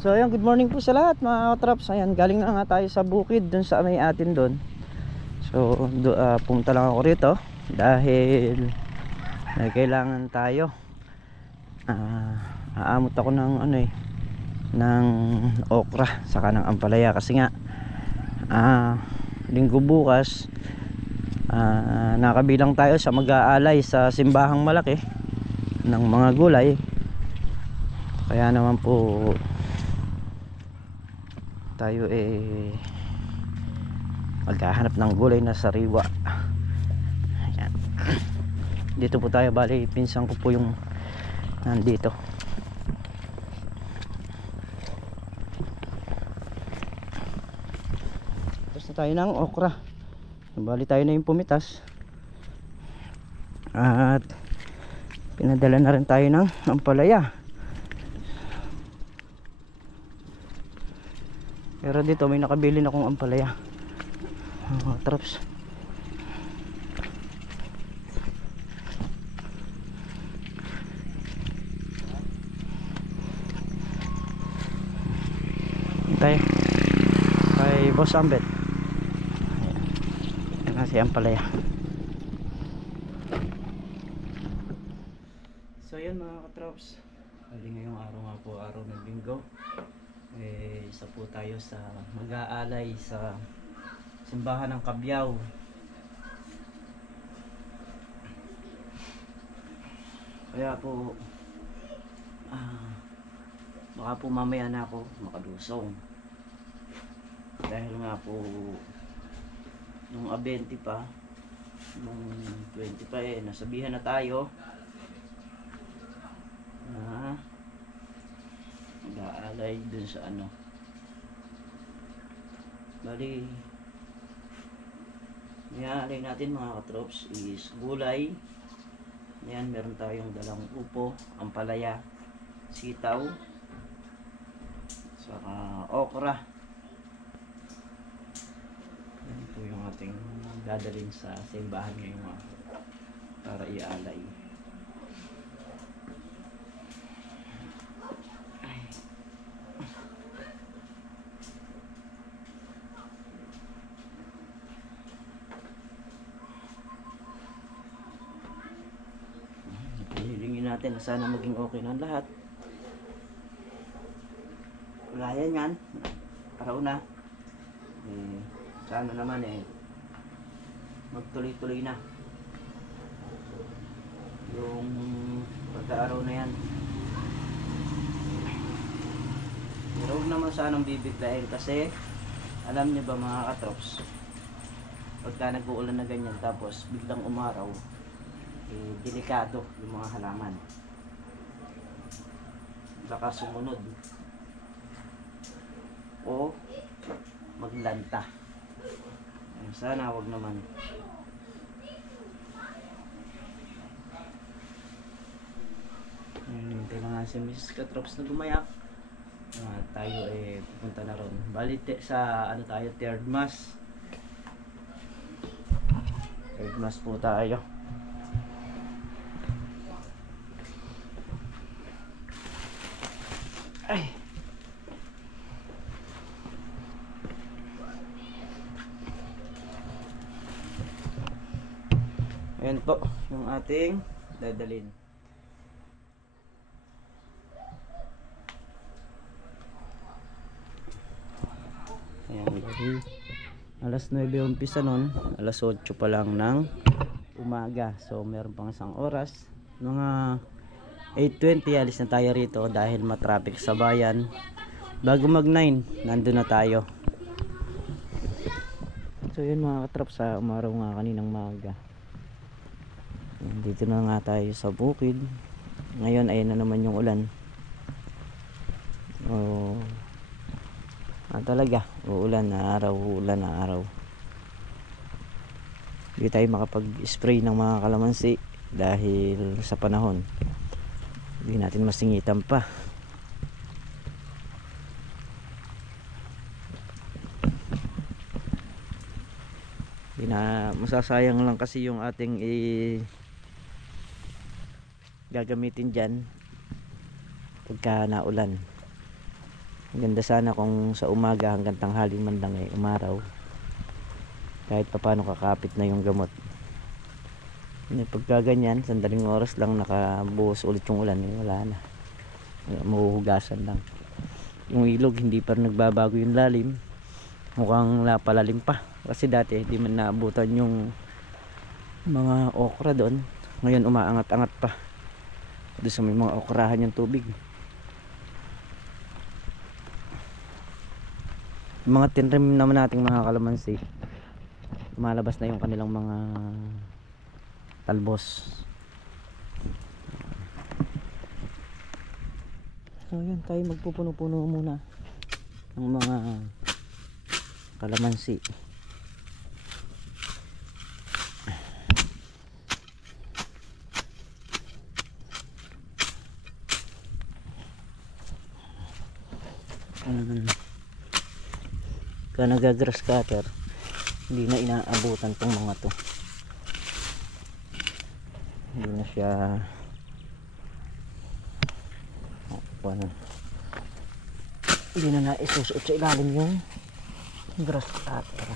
So ayan, good morning po sa lahat mga katraps. Ayan, galing na nga tayo sa bukid dun sa may atin dun. So pumunta lang ako rito dahil may kailangan tayo. Aamot ako ng ng okra saka ng ampalaya kasi nga linggo bukas nakabilang tayo sa mag-aalay sa simbahang malaki ng mga gulay. Kaya naman po tayo maghahanap ng gulay na sariwa. Ayan. Dito po tayo, bali pinsan ko po yung nandito. Tapos na tayo ng okra, bali tayo na yung pumitas at pinadala na rin tayo ng ampalaya. Pero dito may nakabili na akong ampalaya, traps. Tayo kay Boss Ambet. Yan na si ampalaya. So yun mga katrops, bali ngayong araw nga po, araw ng linggo, isa po tayo sa mag-aalay sa simbahan ng Kabyaw. Kaya po baka po mamaya na ako makalusong dahil nga po nung abente pa, nung 20 pa nasabihan na tayo na mag-aalay dun sa bali niaalay natin mga katrops is gulay. Yan, meron tayong dalang upo, ampalaya, sitaw, saka okra. Yan po yung ating dadalhin sa simbahan ngayong araw para ialay. Hilingin natin na sana maging okay ng lahat. Wala yan araw na sana naman magtuloy-tuloy na yung pagka-araw na yan. Pero huwag naman sanang bibiglayin kasi alam niyo ba mga katrops, pagka nag-uulan na ganyan tapos biglang umaraw, delikado yung mga halaman, baka sumunod o maglanta. Sana wag naman. Hintay na nga si Mrs. Katrops na gumayak. Tayo pupunta na ron. Bali sa tayo, third mass. Third mass po tayo. Ay. Ayan po yung ating dadalhin. Ayan, bali alas 9 umpisa nun, alas 8 pa lang ng umaga. So meron pang isang oras, mga 8:20 alis na tayo rito dahil matraffic sa bayan. Bago mag 9 nandun na tayo. So yun mga katrops, sa umaraw nga kaninang maaga. Dito na nga tayo sa bukid. Ngayon ay na naman yung ulan. Talaga uulan na araw, uulan na araw. Hindi tayo makapag-spray ng mga kalamansi dahil sa panahon. Hindi natin masingitan pa. Masasayang lang kasi yung ating gagamitin dyan pagka naulan. Ganda sana kung sa umaga hanggang tanghali man lang umaraw. Kahit papaano kakapit na yung gamot. Pagka ganyan, sandaling oras lang nakabuhos ulit yung ulan, wala na. Mahuhugasan lang. Yung ilog hindi pa nagbabago yung lalim. Mukhang napalalim pa. Kasi dati di man naabutan yung mga okra doon. Ngayon umaangat-angat pa. Doon sa may mga okrahan yung tubig. Yung mga tinrim naman nating mga kalamansi, lumalabas na yung kanilang mga talbos. So yun, tayo magpupuno-puno muna ng mga kalamansi. Kaya nagagrass cutter, hindi na inaabutan tong mga to. Hindi na siya hindi na naisusuot sa ilalim yung grass cutter.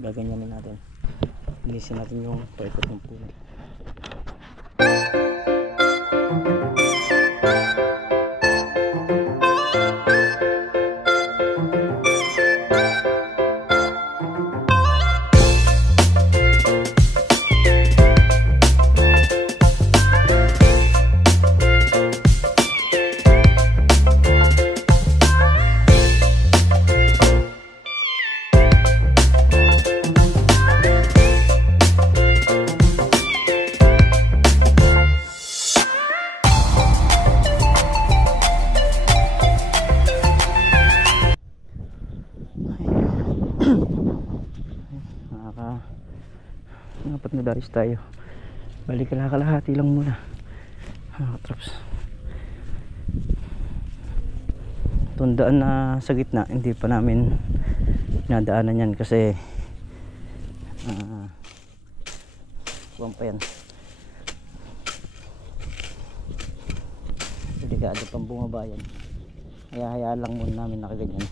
Gaganyanin natin, linisin natin yung paikot ng puno. Apat na days tayo, balik kalahati lang muna mga traps. Tundaan na sa gitna hindi pa namin nadaanan yan kasi kuwan pa yan, delikado pang bumaba yan, hayaan lang muna namin nakaganyan.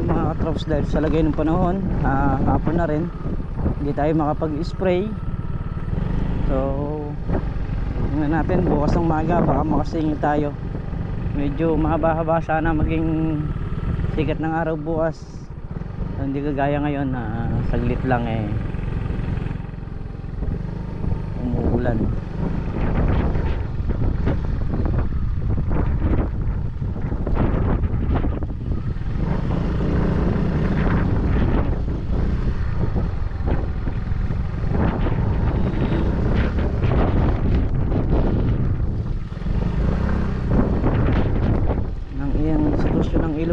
Mga katrops, dahil sa lagay ng panahon, hapon na rin, hindi tayo makapag-spray. So tingnan natin bukas ng maga, baka makasingit tayo. Medyo mahaba-haba sana maging sikat ng araw bukas. So, hindi kagaya ngayon na saglit lang umuulan.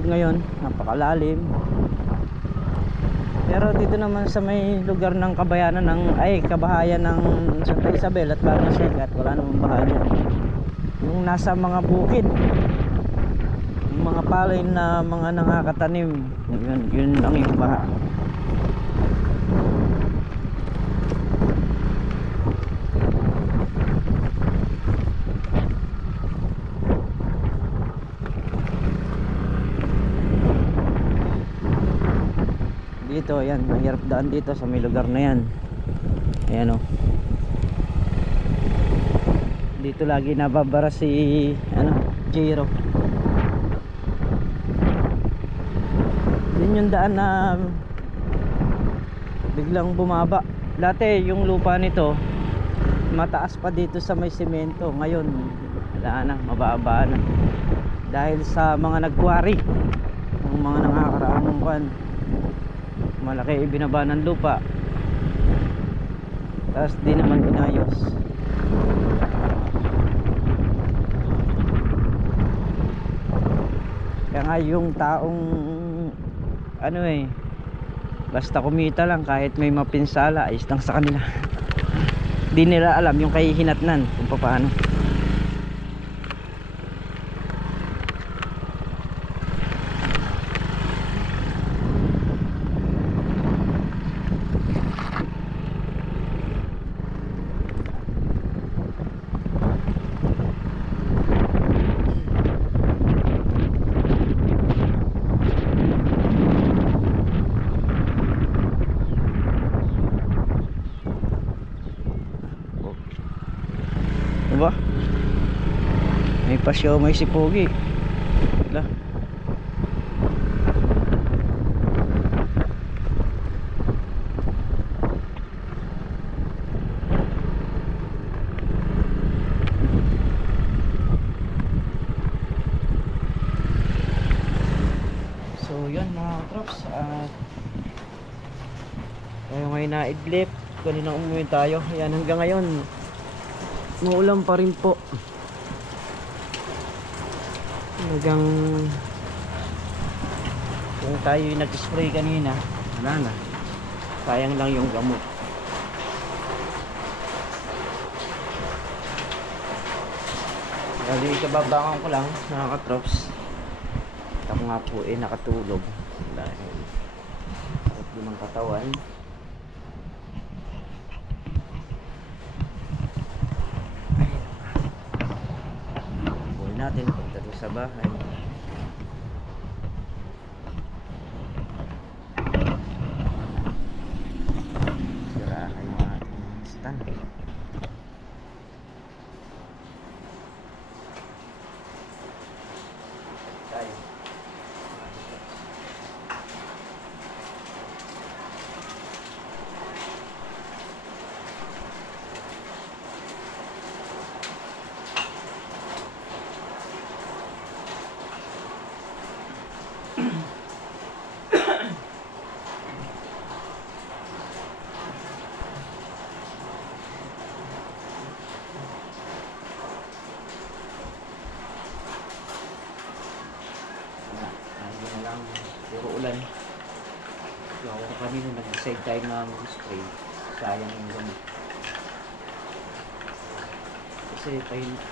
Ngayon napakalalim, pero dito naman sa may lugar ng kabahayan ng Santa Isabel at Barangay Segat, wala namang baha dyan. Yung nasa mga bukid, yung mga palay na mga nakakatanim, yun lang yung baha. Dito, ayan, mahirap daan dito sa may lugar na yan. Ayan o. Dito lagi nababara si Jiro. Yun yung daan na biglang bumaba. Dati yung lupa nito mataas pa dito sa may semento, ngayon wala na, mababa na dahil sa mga nagkwari, yung mga nakakaraang kwan, malaki ibinaba ng lupa, tapos di naman inayos. Kaya nga yung taong ano basta kumita lang kahit may mapinsala, ayos lang sa kanila. Di nila alam yung kahihinatnan kung paano. Diba? May pasyo, may si Pogi. Wala. So yun mga katrops, tayo ngayon na idlip. Kanina umuwi tayo. Ayan, hanggang ngayon maulan pa rin po. Hanggang kung tayo yung nag-spray kanina, wala na, sayang lang yung gamot. Dali kababangan ko lang mga katrops. Ako nga po nakatulog dahil sakit din ang katawan. Natin pagdating sa bahay. Sirahan yung ating stand. Tayo. Puro ulan. So ako kanina nag-decide tayo ng spray, sayang yung gamot kasi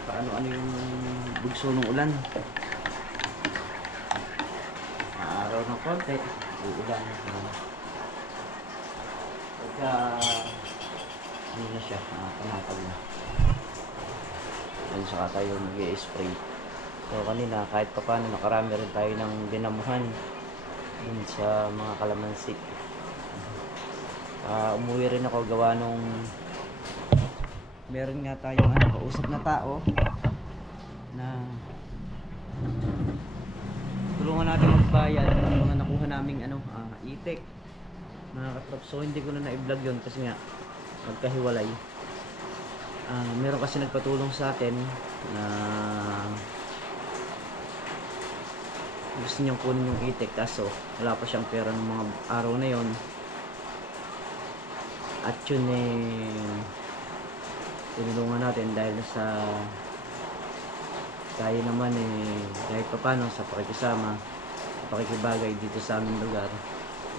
paano yung bugso ng ulan. Araw ng konti uulan pagka ano na siya, panatag na yan, saka tayo mag-i-spray. So kanina kahit pa paano nakarami rin tayo ng dinamuhan dun sa mga kalamansi. Umuwi rin ako gawa nung meron nga tayong kausap na tao na tulungan natin magbayad ng mga nakuha naming itik mga katrops. So hindi ko na na-vlog yun kasi nga magkahiwalay. Meron kasi nagpatulong sa atin na gusto niyang kunin yung itik kaso wala pa siyang pera ng mga araw na yon. At yun tinulungan natin dahil sa tayo naman kahit pa paano sa pakikisama, sa pakikibagay dito sa aming lugar,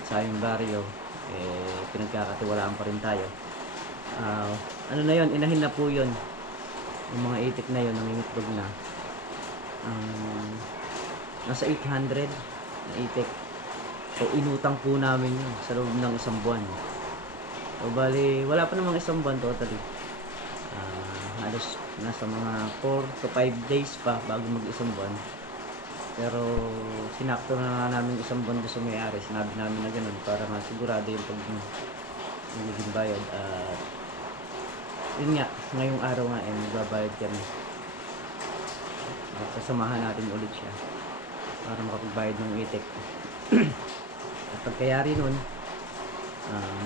sa aming baryo, pinagkakatiwalaan pa rin tayo. Ano na yun, inahin na po yun, yung mga itik na yun, nangingitlog na. Nasa 800 na itik. So inutang po namin yun sa loob ng isang buwan. So bali wala pa namang isang buwan totally. Halos nasa mga 4 to 5 days pa bago mag isang buwan. Pero sinakto na namin isang buwan doon sa may-ari. Sinabi namin na ganun para masigurado yung magiging bayad. Yun nga, ngayong araw nga magbabayad kami. At sasamahan natin ulit siya para makapagbayad ng itik. pagkayari nun,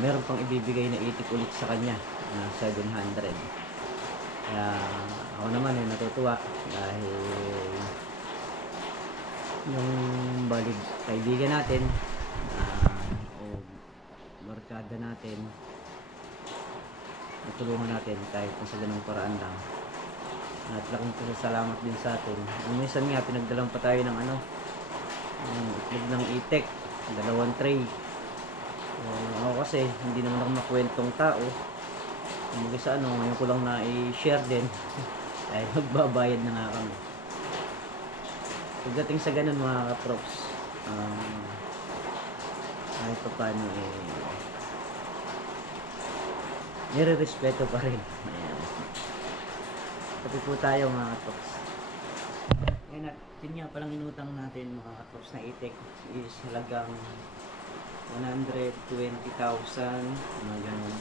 meron pang ibibigay na itik ulit sa kanya na 700. Kaya ako naman ay natutuwa dahil yung balig kaibigan natin o barkada natin, natulungan natin kahit sa ganung paraan lang. At laking pasasalamat din sa atin. Minsan nga pinagdalan pa tayo ng itlog ng itik, 2 tray. Ako kasi hindi naman ako makwentong tao. Kumbaga sa ngayon ko lang na i-share din dahil magbabayad na nga kami. Pagdating sa ganun mga katrops, kahit pa paano nire-respeto pa rin. Ayan. Tapi po tayo mga katrops. Ayan, at yun nga palang inutang natin mga katrops na itik is halagang 120,000, mga ganun.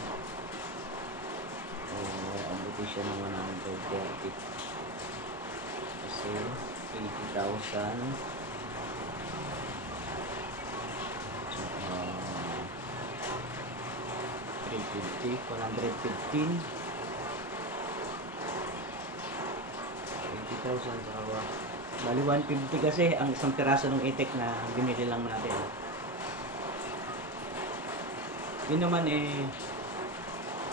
Abuti siya ng 140 kasi 80,000 350, 115, 80,000 saka bali 150 kasi ang isang piraso ng itik na binili lang natin. Yun naman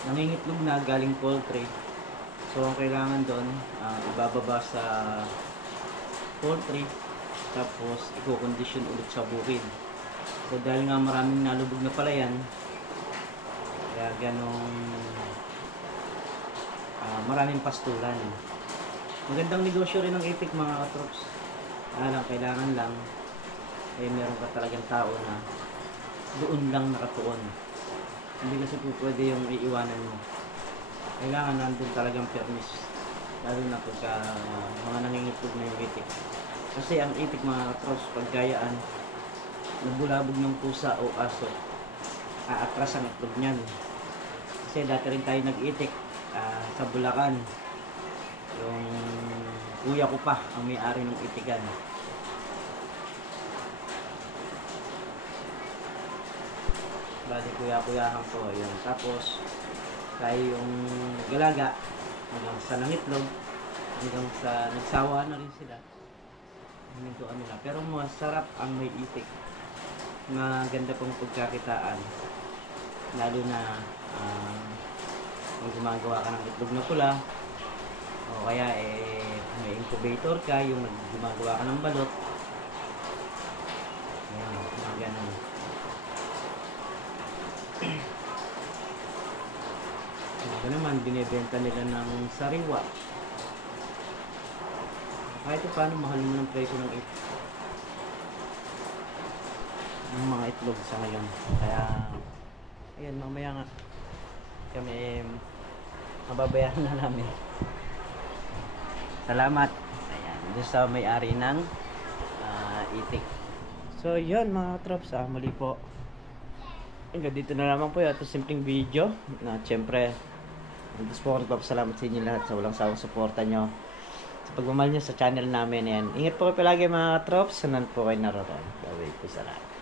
nangingitlog na galing poultry. So ang kailangan doon, ibababa sa poultry tapos i-condition ulit sa bukid. So dahil nga maraming nalubog na palayan, kaya ganong maraming pastulan. Magandang negosyo rin ng itik mga katrops. Kailangan lang meron ka talagang tao na doon lang nakatuon. Hindi kasi po pwede yung iiwanan mo. Kailangan nandun talagang permis. Lalo na pagka mga nangingitlog na yung itik. Kasi ang itik mga katrops, pagkayaan, nagbulabog ng pusa o aso, aatras ang itlog niyan. Kasi dati rin tayo nag-itik sa Bulacan. Yung kuya ko pa ang may-ari ng itikan. Bali kuya-kuyahan ko yun. Tapos tayo yung galaga hanggang sa nangitlog, hanggang sa nagsawa na rin sila. Hinintuan nila. Pero masarap ang may itik. Maganda pong pagkakitaan. Lalo na kung gumagawa ka ng itlog na pula o kaya may incubator ka, yung gumagawa ka ng balot. Ayan, mga ganun. Ito naman, binibenta nila ng sariwa. Kahit paano mahal mo ng presyo ng yung mga itlog sa ngayon. Kaya ayan, mamaya nga kami mababayaran na namin. Salamat. Ayan, doon sa may-ari ng itik. So yun mga trops, muli po. Hanggang dito na naman po yung simpleng video na siyempre gusto po ako salamat sa inyo lahat sa walang sawang suporta nyo sa pagmamahal nyo sa channel namin. Yan. Ingat po kayo palagi mga trops, sanan po kayo naroon. Gawin po sa lahat.